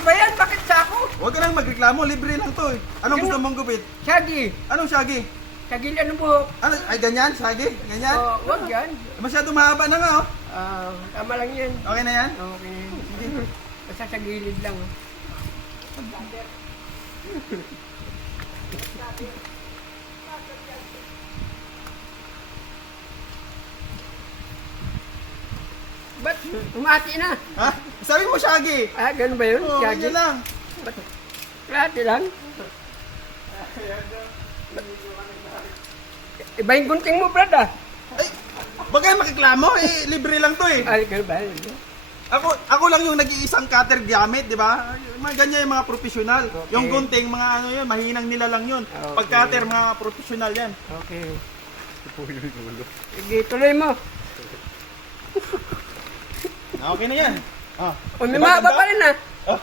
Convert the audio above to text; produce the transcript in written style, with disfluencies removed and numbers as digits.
ba yan? Bakit sa ako? Huwag ka nang magreklamo, libre lang to eh. Anong gusto mong gupit? Shaggy. Anong shaggy? Shaggy lang po. Ano, ay ganyan, shaggy? Ganyan? Wag yan. Masyado mahaba na nga oh. Tama lang yan. Okay na yan? Okay. Basta sa gilid lang. Ba't umati na? Ha? Sabi mo shaggy. Ganun ba yun? Oo, Shaggy? ganyan lang. Umati lang? Iba yung gunting mo, Brad ah. Ay, bagay makiklamo eh, libre lang to eh. Ay, ganun ba yun? Ako lang yung nag-iisang cutter gamit, di ba? Mga ganyan yung mga profesional. Okay. Yung gunting, mga ano yun, mahinang nila lang yun. Okay. Pag cutter, mga profesional yan. Okay. Sige, tuloy mo. Okay na yan. Ah. O, may mahaba pa rin ah. Oh.